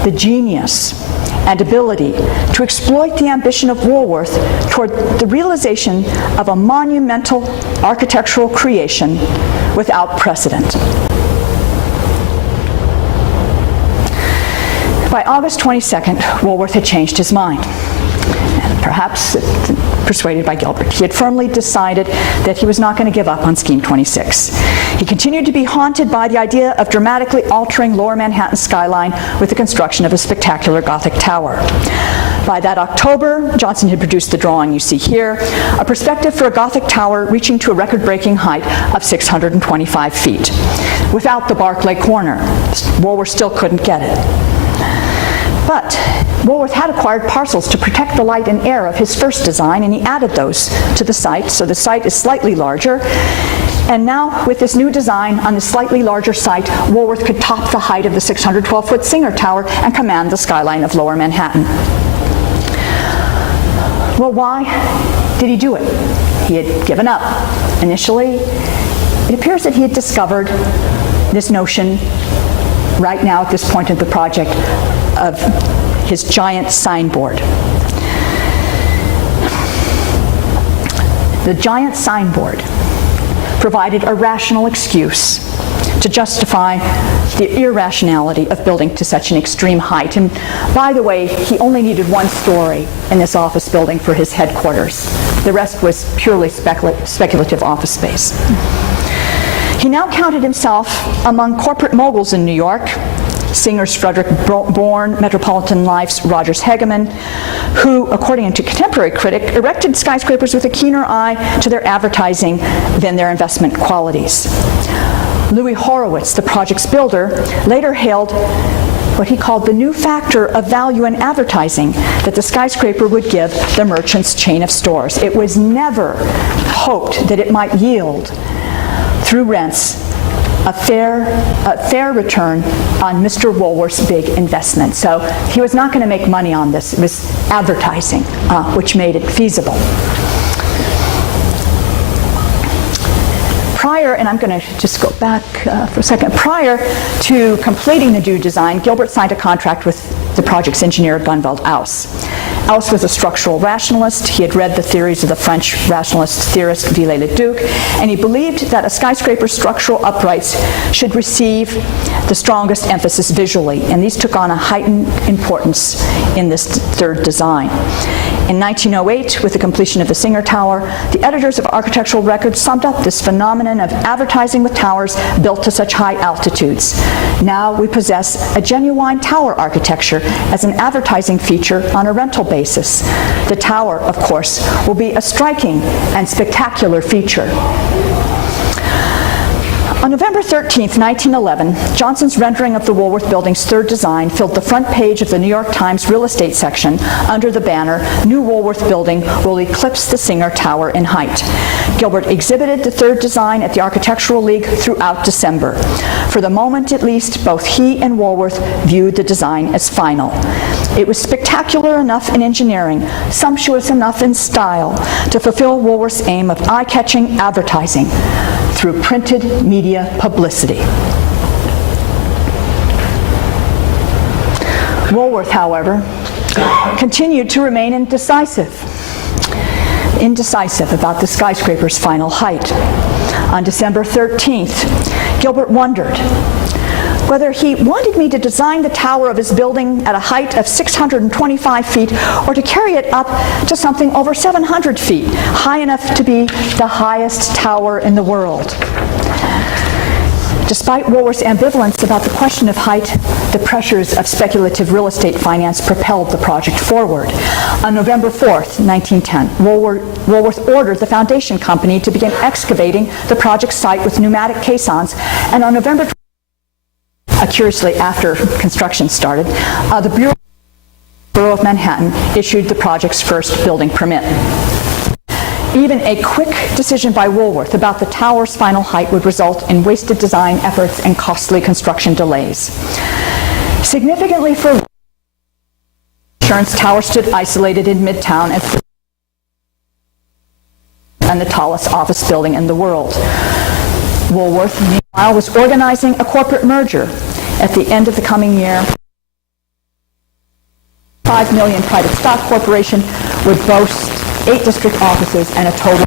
the genius and ability to exploit the ambition of Woolworth toward the realization of a monumental architectural creation without precedent. By August 22nd, Woolworth had changed his mind, and perhaps persuaded by Gilbert. He had firmly decided that he was not going to give up on Scheme 26. He continued to be haunted by the idea of dramatically altering Lower Manhattan's skyline with the construction of a spectacular Gothic tower. By that October, Johnson had produced the drawing you see here, a perspective for a Gothic tower reaching to a record-breaking height of 625 feet. Without the Barclay corner, Woolworth still couldn't get it. But Woolworth had acquired parcels to protect the light and air of his first design, and he added those to the site, so the site is slightly larger. And now, with this new design on the slightly larger site, Woolworth could top the height of the 612-foot Singer Tower and command the skyline of Lower Manhattan. Well, why did he do it? He had given up. Initially, it appears that he had discovered this notion right now at this point of the project of his giant signboard. The giant signboard provided a rational excuse to justify the irrationality of building to such an extreme height. And by the way, he only needed one story in this office building for his headquarters. The rest was purely speculative office space. He now counted himself among corporate moguls in New York, Singer's Frederick Bourne, Metropolitan Life's Rogers Hegeman, who, according to a contemporary critic, erected skyscrapers with a keener eye to their advertising than their investment qualities. Louis Horowitz, the project's builder, later hailed what he called the new factor of value in advertising that the skyscraper would give the merchant's chain of stores. It was never hoped that it might yield, through rents, a fair return on Mr. Woolworth's big investment. So he was not going to make money on this. It was advertising, which made it feasible. Prior, and I'm going to just go back for a second, prior to completing the new design, Gilbert signed a contract with the project's engineer, Gunvald Aus. Aus was a structural rationalist. He had read the theories of the French rationalist theorist Viollet-le-Duc, and he believed that a skyscraper's structural uprights should receive the strongest emphasis visually, and these took on a heightened importance in this third design. In 1908, with the completion of the Singer Tower, the editors of Architectural Records summed up this phenomenon of advertising with towers built to such high altitudes. Now we possess a genuine tower architecture as an advertising feature on a rental basis. The tower, of course, will be a striking and spectacular feature. On November 13, 1911, Johnson's rendering of the Woolworth Building's third design filled the front page of the New York Times real estate section under the banner, "New Woolworth Building will eclipse the Singer Tower in height." Gilbert exhibited the third design at the Architectural League throughout December. For the moment, at least, both he and Woolworth viewed the design as final. It was spectacular enough in engineering, sumptuous enough in style, to fulfill Woolworth's aim of eye-catching advertising through printed media publicity. Woolworth, however, continued to remain indecisive about the skyscraper's final height. On December 13th, Gilbert wondered whether he wanted me to design the tower of his building at a height of 625 feet or to carry it up to something over 700 feet, high enough to be the highest tower in the world. Despite Woolworth's ambivalence about the question of height, the pressures of speculative real estate finance propelled the project forward. On November 4th, 1910, Woolworth ordered the foundation company to begin excavating the project site with pneumatic caissons, and on November 20th, curiously after construction started, the Borough of Manhattan issued the project's first building permit. Even a quick decision by Woolworth about the tower's final height would result in wasted design efforts and costly construction delays. Significantly for Insurance Tower stood isolated in Midtown and the tallest office building in the world. Woolworth, meanwhile, was organizing a corporate merger. At the end of the coming year, $5 million private stock corporation would boast 8 district offices and a total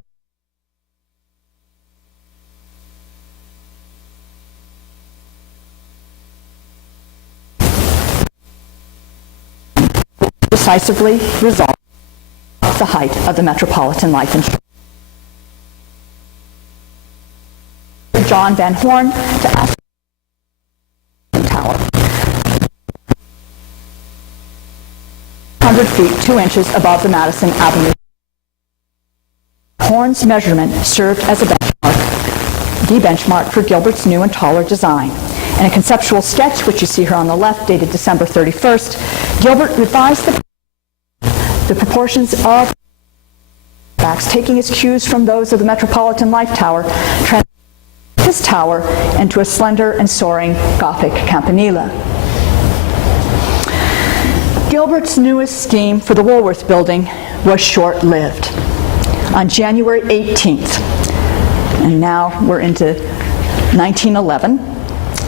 decisively resolve the height of the Metropolitan Life Insurance. John Van Horn to ask the tower. 100 feet 2 inches above the Madison Avenue. Horn's measurement served as the benchmark for Gilbert's new and taller design. In a conceptual sketch, which you see here on the left, dated December 31st, Gilbert revised the proportions of backs, taking his cues from those of the Metropolitan Life Tower, transforming his tower into a slender and soaring Gothic campanile. Gilbert's newest scheme for the Woolworth Building was short-lived. On January 18th, and now we're into 1911,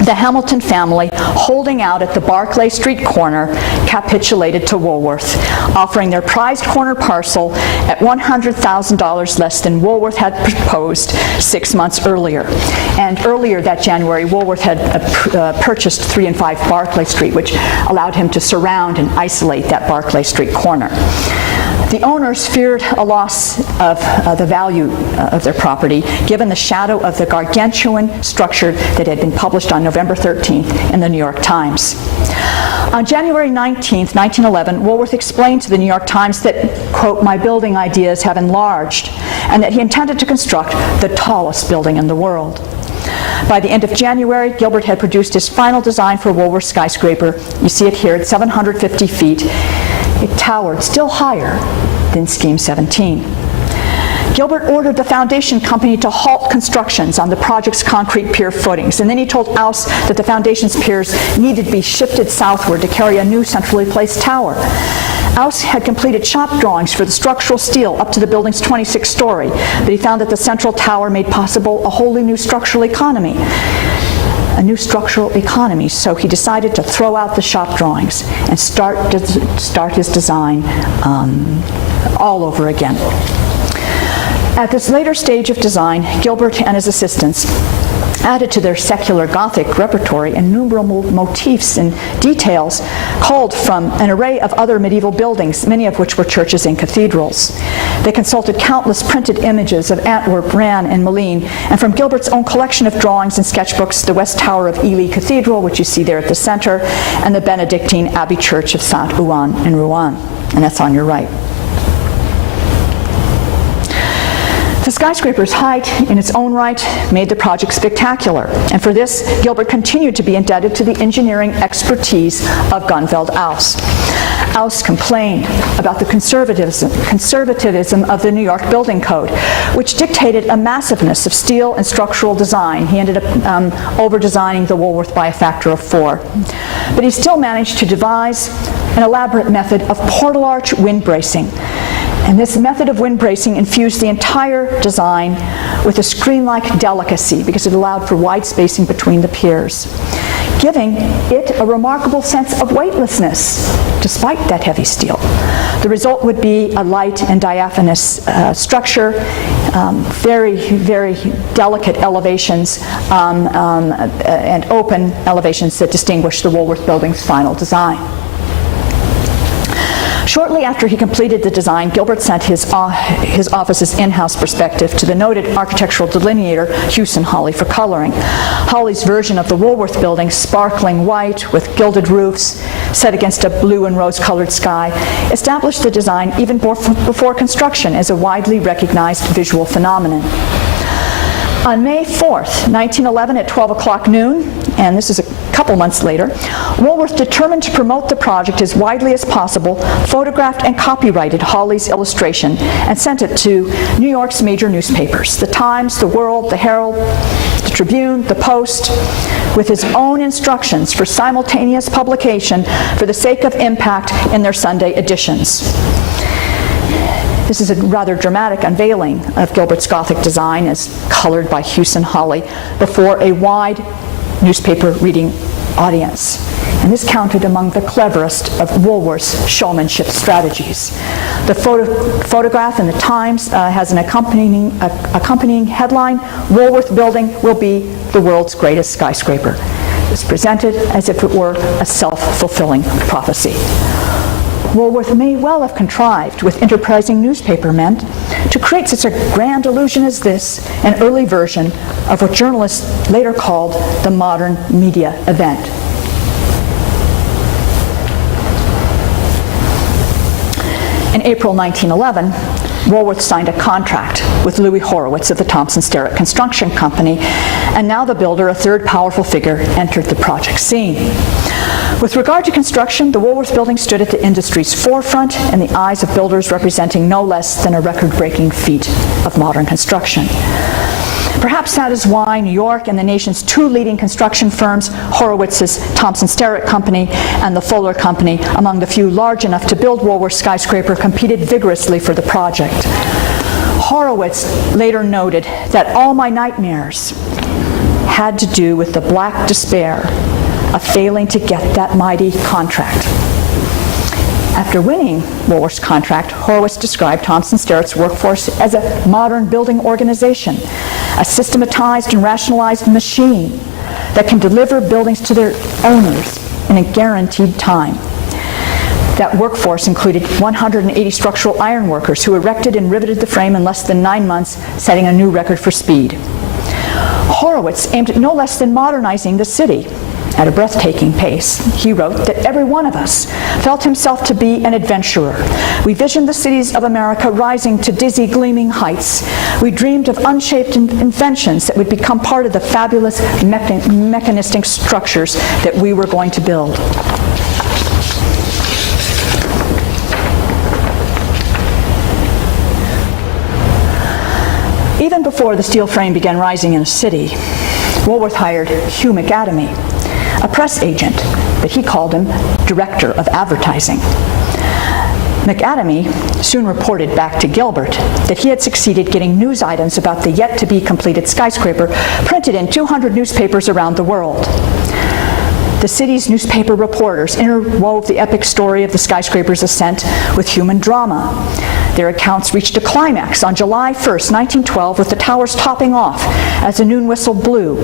the Hamilton family, holding out at the Barclay Street corner, capitulated to Woolworth, offering their prized corner parcel at $100,000 less than Woolworth had proposed 6 months earlier. And earlier that January, Woolworth had purchased 3 and 5 Barclay Street, which allowed him to surround and isolate that Barclay Street corner. The owners feared a loss of the value of their property, given the shadow of the gargantuan structure that had been published on November 13th in the New York Times. On January 19th, 1911, Woolworth explained to the New York Times that, quote, "my building ideas have enlarged," and that he intended to construct the tallest building in the world. By the end of January, Gilbert had produced his final design for Woolworth Skyscraper. You see it here at 750 feet. It towered still higher than Scheme 17. Gilbert ordered the foundation company to halt constructions on the project's concrete pier footings, and then he told Aus that the foundation's piers needed to be shifted southward to carry a new centrally placed tower. Aus had completed shop drawings for the structural steel up to the building's 26th story, but he found that the central tower made possible a wholly new structural economy. So he decided to throw out the shop drawings and start his design all over again. At this later stage of design, Gilbert and his assistants added to their secular Gothic repertory innumerable motifs and details culled from an array of other medieval buildings, many of which were churches and cathedrals. They consulted countless printed images of Antwerp, Rennes, and Malines, and from Gilbert's own collection of drawings and sketchbooks, the West Tower of Ely Cathedral, which you see there at the center, and the Benedictine Abbey Church of Saint-Ouen in Rouen, and that's on your right. The skyscraper's height in its own right made the project spectacular, and for this, Gilbert continued to be indebted to the engineering expertise of Gunvald Aus. Aus complained about the conservatism of the New York Building Code, which dictated a massiveness of steel and structural design. He ended up over-designing the Woolworth by a factor of 4. But he still managed to devise an elaborate method of portal arch wind bracing. And this method of wind bracing infused the entire design with a screen-like delicacy because it allowed for wide spacing between the piers, giving it a remarkable sense of weightlessness despite that heavy steel. The result would be a light and diaphanous structure, very, very delicate elevations and open elevations that distinguish the Woolworth Building's final design. Shortly after he completed the design, Gilbert sent his office's in-house perspective to the noted architectural delineator Hewson Hawley for coloring. Hawley's version of the Woolworth Building, sparkling white with gilded roofs set against a blue and rose-colored sky, established the design even before construction as a widely recognized visual phenomenon. On May 4th, 1911 at 12 o'clock noon, and this is a couple months later, Woolworth, determined to promote the project as widely as possible, photographed and copyrighted Hawley's illustration and sent it to New York's major newspapers, the Times, the World, the Herald, the Tribune, the Post, with his own instructions for simultaneous publication for the sake of impact in their Sunday editions. This is a rather dramatic unveiling of Gilbert's Gothic design as colored by Hewson Hawley before a wide newspaper reading audience. And this counted among the cleverest of Woolworth's showmanship strategies. The photograph in the Times has an accompanying headline, "Woolworth Building will be the world's greatest skyscraper." It's presented as if it were a self-fulfilling prophecy. Woolworth may well have contrived with enterprising newspapermen to create such a grand illusion as this, an early version of what journalists later called the modern media event. In April 1911, Woolworth signed a contract with Louis Horowitz of the Thompson Sterrett Construction Company, and now the builder, a third powerful figure, entered the project scene. With regard to construction, the Woolworth Building stood at the industry's forefront in the eyes of builders representing no less than a record-breaking feat of modern construction. Perhaps that is why New York and the nation's two leading construction firms, Horowitz's Thompson Sterrett Company and the Fuller Company, among the few large enough to build Woolworth skyscraper, competed vigorously for the project. Horowitz later noted that all my nightmares had to do with the black despair of failing to get that mighty contract. After winning Woolworth's contract, Horowitz described Thompson Sterrett's workforce as a modern building organization, a systematized and rationalized machine that can deliver buildings to their owners in a guaranteed time. That workforce included 180 structural ironworkers who erected and riveted the frame in less than 9 months, setting a new record for speed. Horowitz aimed at no less than modernizing the city at a breathtaking pace. He wrote that every one of us felt himself to be an adventurer. We visioned the cities of America rising to dizzy, gleaming heights. We dreamed of unshaped inventions that would become part of the fabulous mechanistic structures that we were going to build. Even before the steel frame began rising in a city, Woolworth hired Hugh McAdamy, a press agent, but he called him director of advertising. McAdamy soon reported back to Gilbert that he had succeeded getting news items about the yet-to-be-completed skyscraper printed in 200 newspapers around the world. The city's newspaper reporters interwove the epic story of the skyscraper's ascent with human drama. Their accounts reached a climax on July 1st, 1912, with the towers topping off as the noon whistle blew.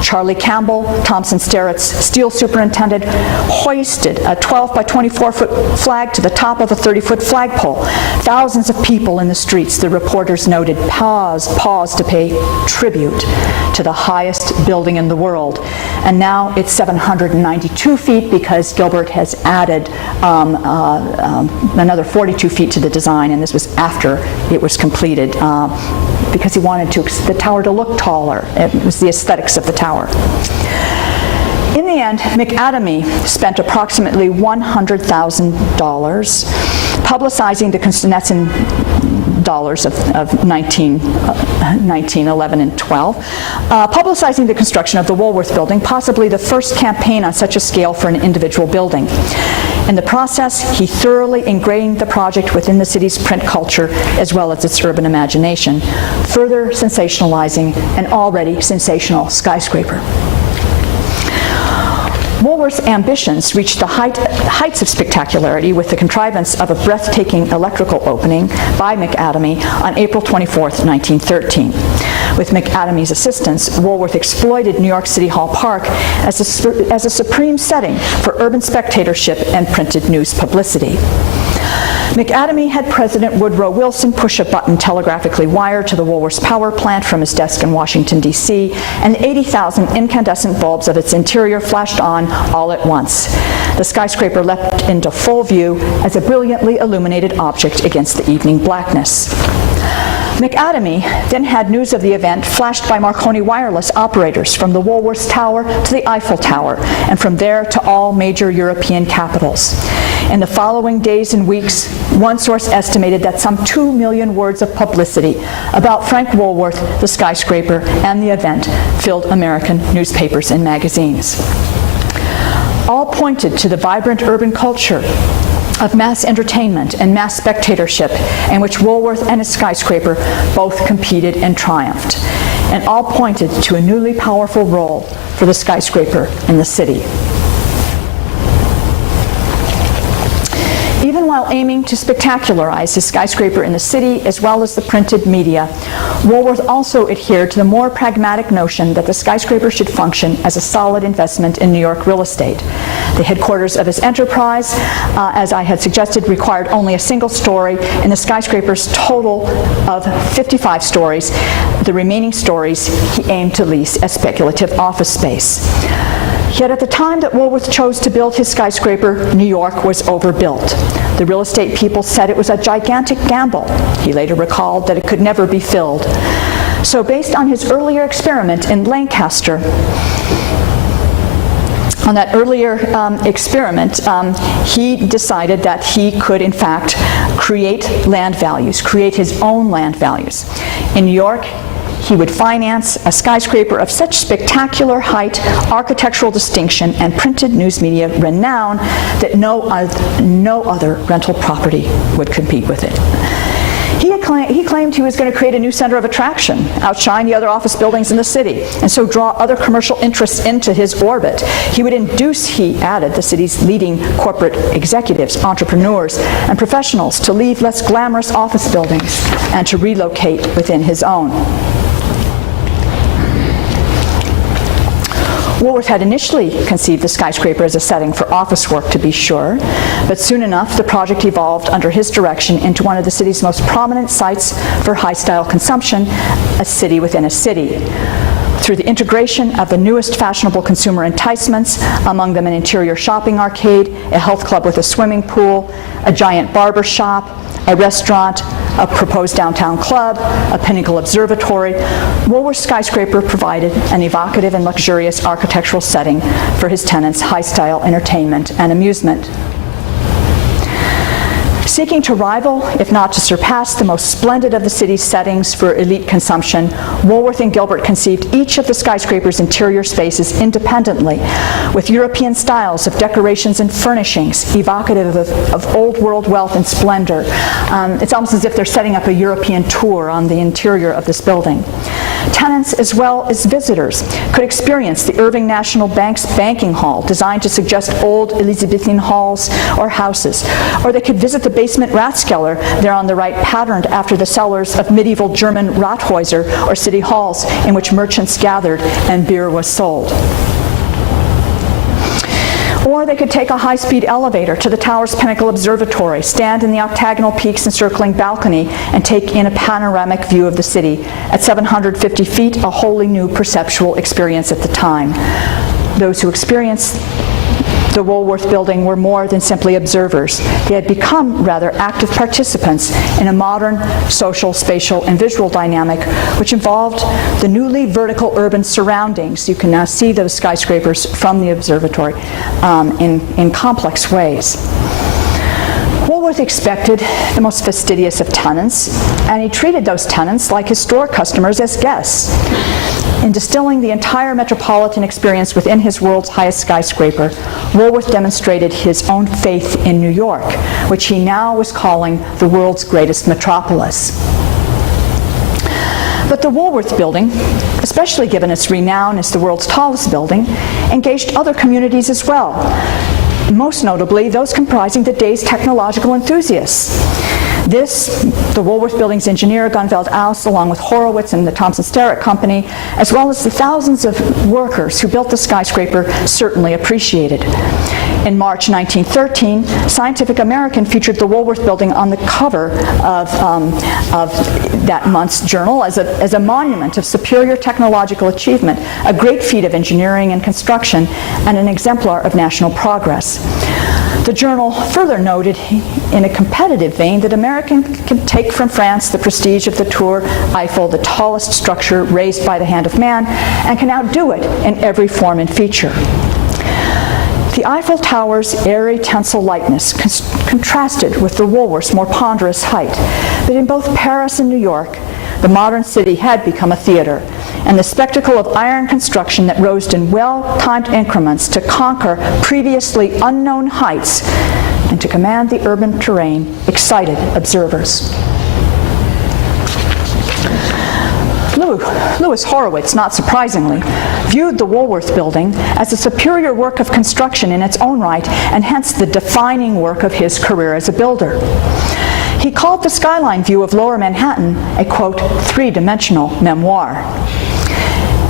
Charlie Campbell, Thompson Sterrett's steel superintendent, hoisted a 12 by 24-foot flag to the top of a 30-foot flagpole. Thousands of people in the streets, the reporters noted, paused to pay tribute to the highest building in the world. And now it's 792 feet because Gilbert has added another 42 feet to the design, and this this was after it was completed, because he wanted the tower to look taller. It was the aesthetics of the tower. In the end, McAdamy spent approximately $100,000 publicizing the construction dollars of 1911 and 12, publicizing the construction of the Woolworth Building, possibly the first campaign on such a scale for an individual building. In the process, he thoroughly ingrained the project within the city's print culture as well as its urban imagination, further sensationalizing an already sensational skyscraper. Woolworth's ambitions reached the heights of spectacularity with the contrivance of a breathtaking electrical opening by McAdamy on April 24, 1913. With McAdamy's assistance, Woolworth exploited New York City Hall Park as a supreme setting for urban spectatorship and printed news publicity. McAdamy had President Woodrow Wilson push a button telegraphically wired to the Woolworth's power plant from his desk in Washington, D.C., and 80,000 incandescent bulbs of its interior flashed on all at once. The skyscraper leapt into full view as a brilliantly illuminated object against the evening blackness. McAdamy then had news of the event flashed by Marconi wireless operators from the Woolworth's Tower to the Eiffel Tower, and from there to all major European capitals. In the following days and weeks, one source estimated that some 2 million words of publicity about Frank Woolworth, the skyscraper, and the event filled American newspapers and magazines. All pointed to the vibrant urban culture of mass entertainment and mass spectatorship in which Woolworth and his skyscraper both competed and triumphed, and all pointed to a newly powerful role for the skyscraper in the city. Even while aiming to spectacularize his skyscraper in the city as well as the printed media, Woolworth also adhered to the more pragmatic notion that the skyscraper should function as a solid investment in New York real estate. The headquarters of his enterprise, as I had suggested, required only a single story, and the skyscraper's total of 55 stories, the remaining stories he aimed to lease as speculative office space. Yet at the time that Woolworth chose to build his skyscraper, New York was overbuilt. The real estate people said it was a gigantic gamble. He later recalled that it could never be filled. So based on his earlier experiment in Lancaster, he decided that he could, in fact, create land values, create his own land values. In New York, he would finance a skyscraper of such spectacular height, architectural distinction, and printed news media renown that no other rental property would compete with it. He claimed he was going to create a new center of attraction, outshine the other office buildings in the city, and so draw other commercial interests into his orbit. He would induce, he added, the city's leading corporate executives, entrepreneurs, and professionals to leave less glamorous office buildings and to relocate within his own. Woolworth had initially conceived the skyscraper as a setting for office work, to be sure, but soon enough the project evolved under his direction into one of the city's most prominent sites for high-style consumption, a city within a city. Through the integration of the newest fashionable consumer enticements, among them an interior shopping arcade, a health club with a swimming pool, a giant barber shop, a restaurant, a proposed downtown club, a pinnacle observatory, Woolworth skyscraper provided an evocative and luxurious architectural setting for his tenants' high-style entertainment and amusement. Seeking to rival, if not to surpass, the most splendid of the city's settings for elite consumption, Woolworth and Gilbert conceived each of the skyscraper's interior spaces independently, with European styles of decorations and furnishings evocative of old world wealth and splendor. It's almost as if they're setting up a European tour on the interior of this building. Tenants, as well as visitors, could experience the Irving National Bank's banking hall, designed to suggest old Elizabethan halls or houses, or they could visit the basement Rathskeller, there on the right, patterned after the cellars of medieval German Rathhäuser or city halls in which merchants gathered and beer was sold. Or they could take a high-speed elevator to the tower's pinnacle observatory, stand in the octagonal peak's encircling balcony, and take in a panoramic view of the city. At 750 feet, a wholly new perceptual experience at the time. Those who experienced the Woolworth Building were more than simply observers. They had become rather active participants in a modern social, spatial, and visual dynamic which involved the newly vertical urban surroundings. You can now see those skyscrapers from the observatory in complex ways. Woolworth expected the most fastidious of tenants, and he treated those tenants like his store customers as guests. In distilling the entire metropolitan experience within his world's highest skyscraper, Woolworth demonstrated his own faith in New York, which he now was calling the world's greatest metropolis. But the Woolworth Building, especially given its renown as the world's tallest building, engaged other communities as well, most notably those comprising the day's technological enthusiasts. This, the Woolworth Building's engineer, Gunvald Aus, along with Horowitz and the Thomson Sterrett Company, as well as the thousands of workers who built the skyscraper, certainly appreciated. In March 1913, Scientific American featured the Woolworth Building on the cover of that month's journal as a monument of superior technological achievement, a great feat of engineering and construction, and an exemplar of national progress. The journal further noted in a competitive vein that America can take from France the prestige of the Tour Eiffel, the tallest structure raised by the hand of man, and can outdo it in every form and feature. The Eiffel Tower's airy tensile lightness contrasted with the Woolworth's more ponderous height, but in both Paris and New York, the modern city had become a theater, and the spectacle of iron construction that rose in well-timed increments to conquer previously unknown heights and to command the urban terrain excited observers. Louis Horowitz, not surprisingly, viewed the Woolworth Building as a superior work of construction in its own right, and hence the defining work of his career as a builder. He called the skyline view of Lower Manhattan a, quote, three-dimensional memoir.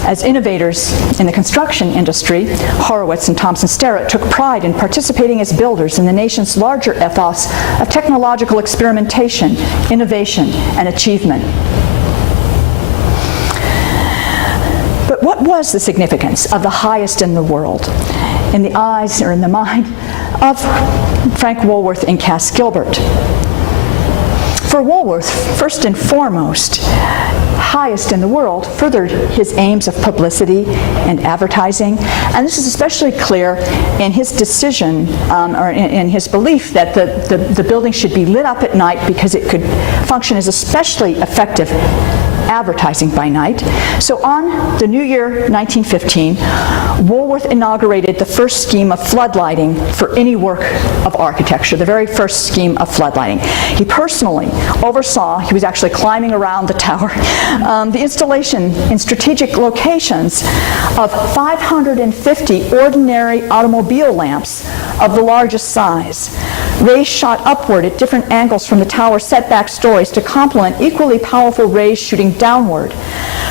As innovators in the construction industry, Horowitz and Thomson Sterrett took pride in participating as builders in the nation's larger ethos of technological experimentation, innovation, and achievement. But what was the significance of the highest in the world, in the eyes or in the mind of Frank Woolworth and Cass Gilbert? For Woolworth, first and foremost, highest in the world furthered his aims of publicity and advertising, and this is especially clear in his decision, or in his belief that the building should be lit up at night because it could function as especially effective advertising by night. So on the new year 1915, Woolworth inaugurated the first scheme of floodlighting for any work of architecture, the very first scheme of floodlighting. He personally oversaw, he was actually climbing around the tower, the installation in strategic locations of 550 ordinary automobile lamps of the largest size. Rays shot upward at different angles from the tower's setback stories to complement equally powerful rays shooting downward.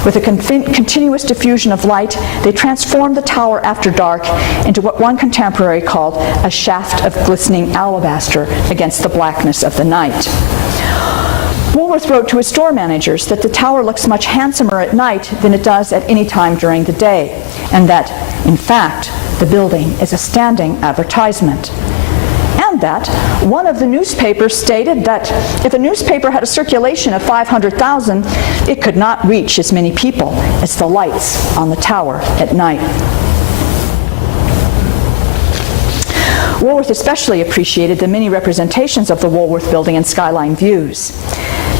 With a continuous diffusion of light, they transformed the tower after dark into what one contemporary called a shaft of glistening alabaster against the blackness of the night. Woolworth wrote to his store managers that the tower looks much handsomer at night than it does at any time during the day, and that, in fact, the building is a standing advertisement. And that one of the newspapers stated that if a newspaper had a circulation of 500,000, it could not reach as many people as the lights on the tower at night. Woolworth especially appreciated the many representations of the Woolworth Building and skyline views.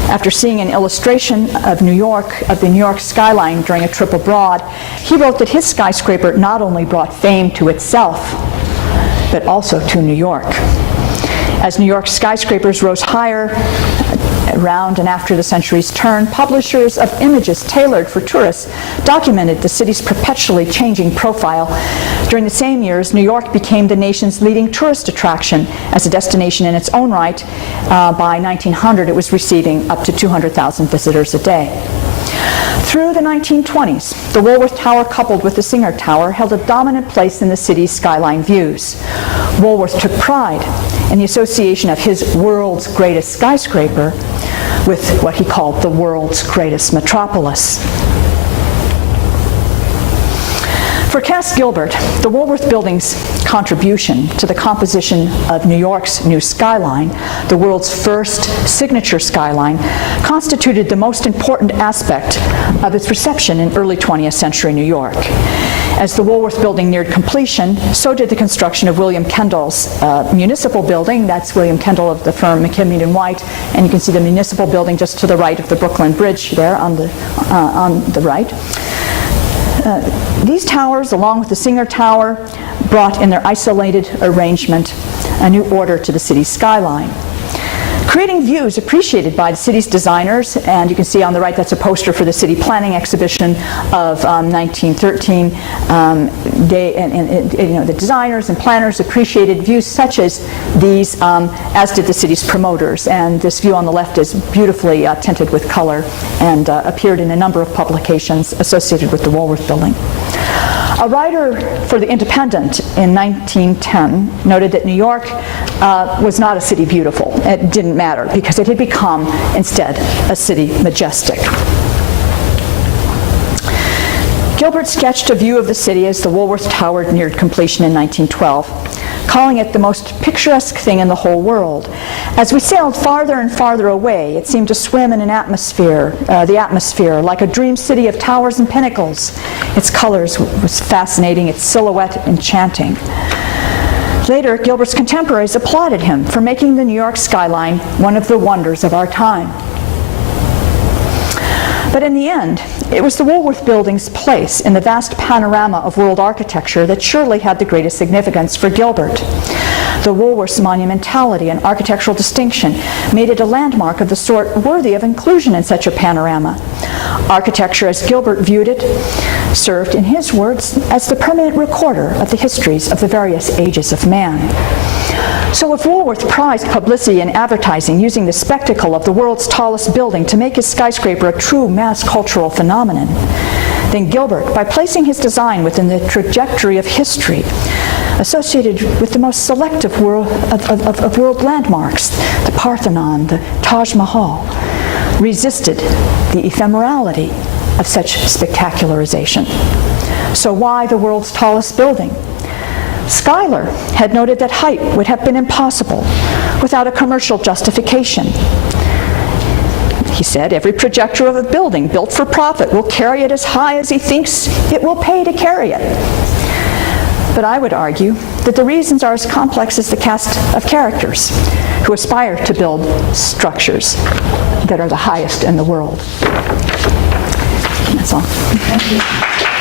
After seeing an illustration of the New York skyline during a trip abroad, he wrote that his skyscraper not only brought fame to itself, but also to New York. As New York's skyscrapers rose higher around and after the century's turn, publishers of images tailored for tourists documented the city's perpetually changing profile. During the same years, New York became the nation's leading tourist attraction as a destination in its own right. By 1900, it was receiving up to 200,000 visitors a day. Through the 1920s, the Woolworth Tower, coupled with the Singer Tower, held a dominant place in the city's skyline views. Woolworth took pride in the association of his world's greatest skyscraper with what he called the world's greatest metropolis. For Cass Gilbert, the Woolworth Building's contribution to the composition of New York's new skyline, the world's first signature skyline, constituted the most important aspect of its reception in early 20th century New York. As the Woolworth Building neared completion, so did the construction of William Kendall's Municipal Building. That's William Kendall of the firm McKinney & White, and you can see the Municipal Building just to the right of the Brooklyn Bridge there on the right. These towers, along with the Singer Tower, brought in their isolated arrangement a new order to the city's skyline. Creating views appreciated by the city's designers, and you can see on the right that's a poster for the city planning exhibition of 1913. The designers and planners appreciated views such as these, as did the city's promoters. And this view on the left is beautifully tinted with color and appeared in a number of publications associated with the Woolworth Building. A writer for The Independent in 1910 noted that New York was not a city beautiful. It didn't matter because it had become, instead, a city majestic. Gilbert sketched a view of the city as the Woolworth Tower neared completion in 1912, calling it the most picturesque thing in the whole world. As we sailed farther and farther away, it seemed to swim in an atmosphere, like a dream city of towers and pinnacles. Its colors was fascinating, its silhouette enchanting. Later, Gilbert's contemporaries applauded him for making the New York skyline one of the wonders of our time. But in the end, it was the Woolworth Building's place in the vast panorama of world architecture that surely had the greatest significance for Gilbert. The Woolworth's monumentality and architectural distinction made it a landmark of the sort worthy of inclusion in such a panorama. Architecture, as Gilbert viewed it, served, in his words, as the permanent recorder of the histories of the various ages of man. So if Woolworth prized publicity and advertising using the spectacle of the world's tallest building to make his skyscraper a true mass cultural phenomenon, then Gilbert, by placing his design within the trajectory of history, associated with the most selective of world landmarks, the Parthenon, the Taj Mahal, resisted the ephemerality of such spectacularization. So why the world's tallest building? Schuyler had noted that height would have been impossible without a commercial justification. He said, every projector of a building built for profit will carry it as high as he thinks it will pay to carry it. But I would argue that the reasons are as complex as the cast of characters who aspire to build structures that are the highest in the world. That's all. Thank you.